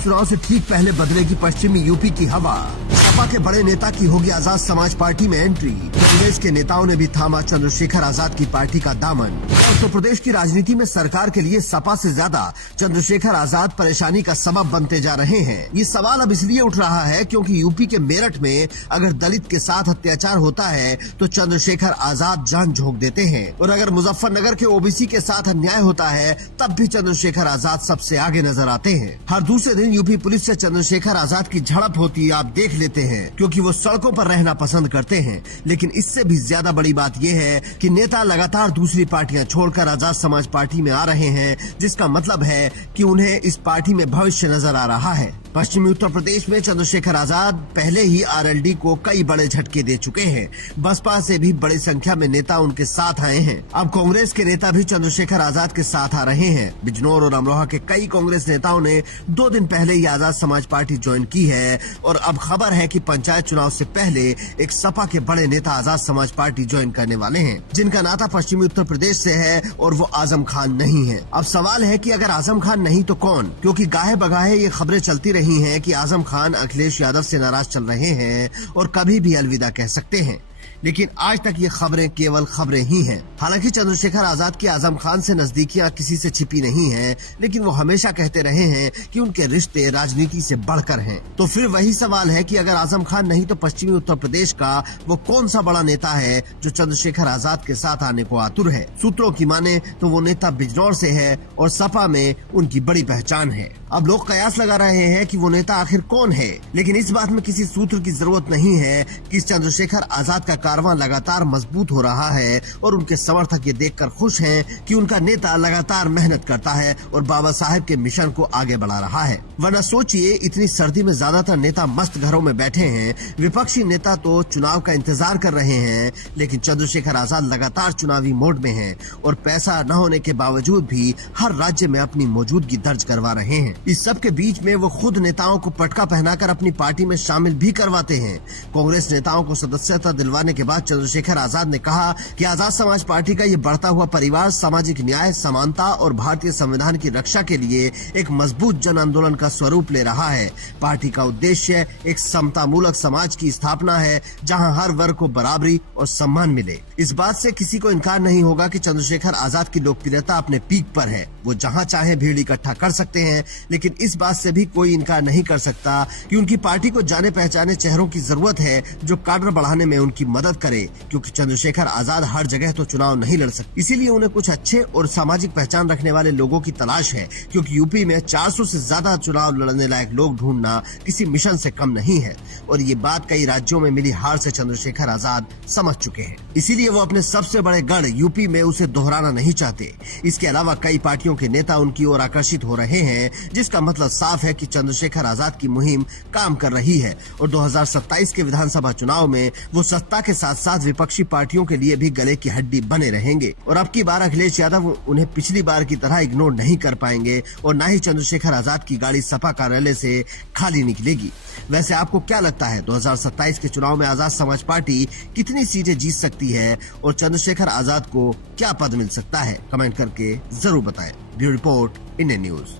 पंचायत चुनाव से ठीक पहले बदलेगी पश्चिमी यूपी की हवा। सपा के बड़े नेता की होगी आजाद समाज पार्टी में एंट्री। कांग्रेस के नेताओं ने भी थामा चंद्रशेखर आजाद की पार्टी का दामन। उत्तर प्रदेश की राजनीति में सरकार के लिए सपा से ज्यादा चंद्रशेखर आजाद परेशानी का सबब बनते जा रहे हैं। ये सवाल अब इसलिए उठ रहा है क्योंकि यूपी के मेरठ में अगर दलित के साथ अत्याचार होता है तो चंद्रशेखर आजाद जान झोंक देते हैं, और अगर मुजफ्फरनगर के ओबीसी के साथ अन्याय होता है तब भी चंद्रशेखर आजाद सबसे आगे नजर आते हैं। हर दूसरे दिन यूपी पुलिस से चंद्रशेखर आजाद की झड़प होती है, आप देख लेते हैं, क्योंकि वो सड़कों पर रहना पसंद करते हैं। लेकिन इससे भी ज्यादा बड़ी बात यह है कि नेता लगातार दूसरी पार्टियां छोड़कर आजाद समाज पार्टी में आ रहे हैं, जिसका मतलब है कि उन्हें इस पार्टी में भविष्य नजर आ रहा है। पश्चिमी उत्तर प्रदेश में चंद्रशेखर आजाद पहले ही आरएलडी को कई बड़े झटके दे चुके हैं। बसपा से भी बड़ी संख्या में नेता उनके साथ आए हैं। अब कांग्रेस के नेता भी चंद्रशेखर आजाद के साथ आ रहे हैं। बिजनौर और अमरोहा के कई कांग्रेस नेताओं ने 2 दिन पहले ही आजाद समाज पार्टी ज्वाइन की है, और अब खबर है कि पंचायत चुनाव से पहले एक सपा के बड़े नेता आजाद समाज पार्टी ज्वाइन करने वाले हैं, जिनका नाता पश्चिमी उत्तर प्रदेश से है, और वो आजम खान नहीं है। अब सवाल है कि अगर आजम खान नहीं तो कौन, क्योंकि गाहे बगाहे ये खबरें चलती रही हैं कि आजम खान अखिलेश यादव से नाराज चल रहे हैं और कभी भी अलविदा कह सकते हैं। लेकिन आज तक ये खबरें केवल खबरें ही हैं। हालांकि चंद्रशेखर आजाद की आजम खान से नजदीकियां किसी से छिपी नहीं हैं, लेकिन वो हमेशा कहते रहे हैं कि उनके रिश्ते राजनीति से बढ़कर हैं। तो फिर वही सवाल है कि अगर आजम खान नहीं तो पश्चिमी उत्तर प्रदेश का वो कौन सा बड़ा नेता है जो चंद्रशेखर आजाद के साथ आने को आतुर है। सूत्रों की माने तो वो नेता बिजनौर से है और सपा में उनकी बड़ी पहचान है। अब लोग कयास लगा रहे हैं कि वो नेता आखिर कौन है, लेकिन इस बात में किसी सूत्र की जरूरत नहीं है कि चंद्रशेखर आजाद का कारवां लगातार मजबूत हो रहा है, और उनके समर्थक ये देखकर खुश हैं कि उनका नेता लगातार मेहनत करता है और बाबा साहेब के मिशन को आगे बढ़ा रहा है। वरना सोचिए, इतनी सर्दी में ज्यादातर नेता मस्त घरों में बैठे हैं, विपक्षी नेता तो चुनाव का इंतजार कर रहे हैं, लेकिन चंद्रशेखर आजाद लगातार चुनावी मोड में हैं और पैसा न होने के बावजूद भी हर राज्य में अपनी मौजूदगी दर्ज करवा रहे हैं। इस सब के बीच में वो खुद नेताओं को पटका पहनाकर अपनी पार्टी में शामिल भी करवाते हैं। कांग्रेस नेताओं को सदस्यता दिलवाने के बाद चंद्रशेखर आजाद ने कहा कि आजाद समाज पार्टी का ये बढ़ता हुआ परिवार सामाजिक न्याय, समानता और भारतीय संविधान की रक्षा के लिए एक मजबूत जन आंदोलन का स्वरूप ले रहा है। पार्टी का उद्देश्य एक समतामूलक समाज की स्थापना है, जहां हर वर्ग को बराबरी और सम्मान मिले। इस बात से किसी को इनकार नहीं होगा कि चंद्रशेखर आजाद की लोकप्रियता अपने पीक पर है। वो जहां चाहे भीड़ इकट्ठा कर सकते हैं, लेकिन इस बात से भी कोई इनकार नहीं कर सकता कि उनकी पार्टी को जाने पहचाने चेहरों की जरूरत है जो काडर बढ़ाने में उनकी मदद करे, क्योंकि चंद्रशेखर आजाद हर जगह तो चुनाव नहीं लड़ सकते। इसीलिए उन्हें कुछ अच्छे और सामाजिक पहचान रखने वाले लोगों की तलाश है, क्योंकि यूपी में 400 से ज्यादा चुनाव लड़ने लायक लोग ढूंढना किसी मिशन से कम नहीं है, और ये बात कई राज्यों में मिली हार से चंद्रशेखर आजाद समझ चुके हैं। इसीलिए वो अपने सबसे बड़े गढ़ यूपी में उसे दोहराना नहीं चाहते। इसके अलावा कई पार्टियों के नेता उनकी ओर आकर्षित हो रहे हैं, जिसका मतलब साफ है कि चंद्रशेखर आजाद की मुहिम काम कर रही है, और 2027 के विधानसभा चुनाव में वो सत्ता के साथ साथ विपक्षी पार्टियों के लिए भी गले की हड्डी बने रहेंगे। और अब की बार अखिलेश यादव उन्हें पिछली बार की तरह इग्नोर नहीं कर पाएंगे, और न ही चंद्रशेखर आजाद की गाड़ी सपा कार्यालय से खाली निकलेगी। वैसे आपको क्या लगता है, 2027 के चुनाव में आजाद समाज पार्टी कितनी सीटें जीत सकती है और चंद्रशेखर आजाद को क्या पद मिल सकता है? कमेंट करके जरूर बताएं। Bureau report, Indian news.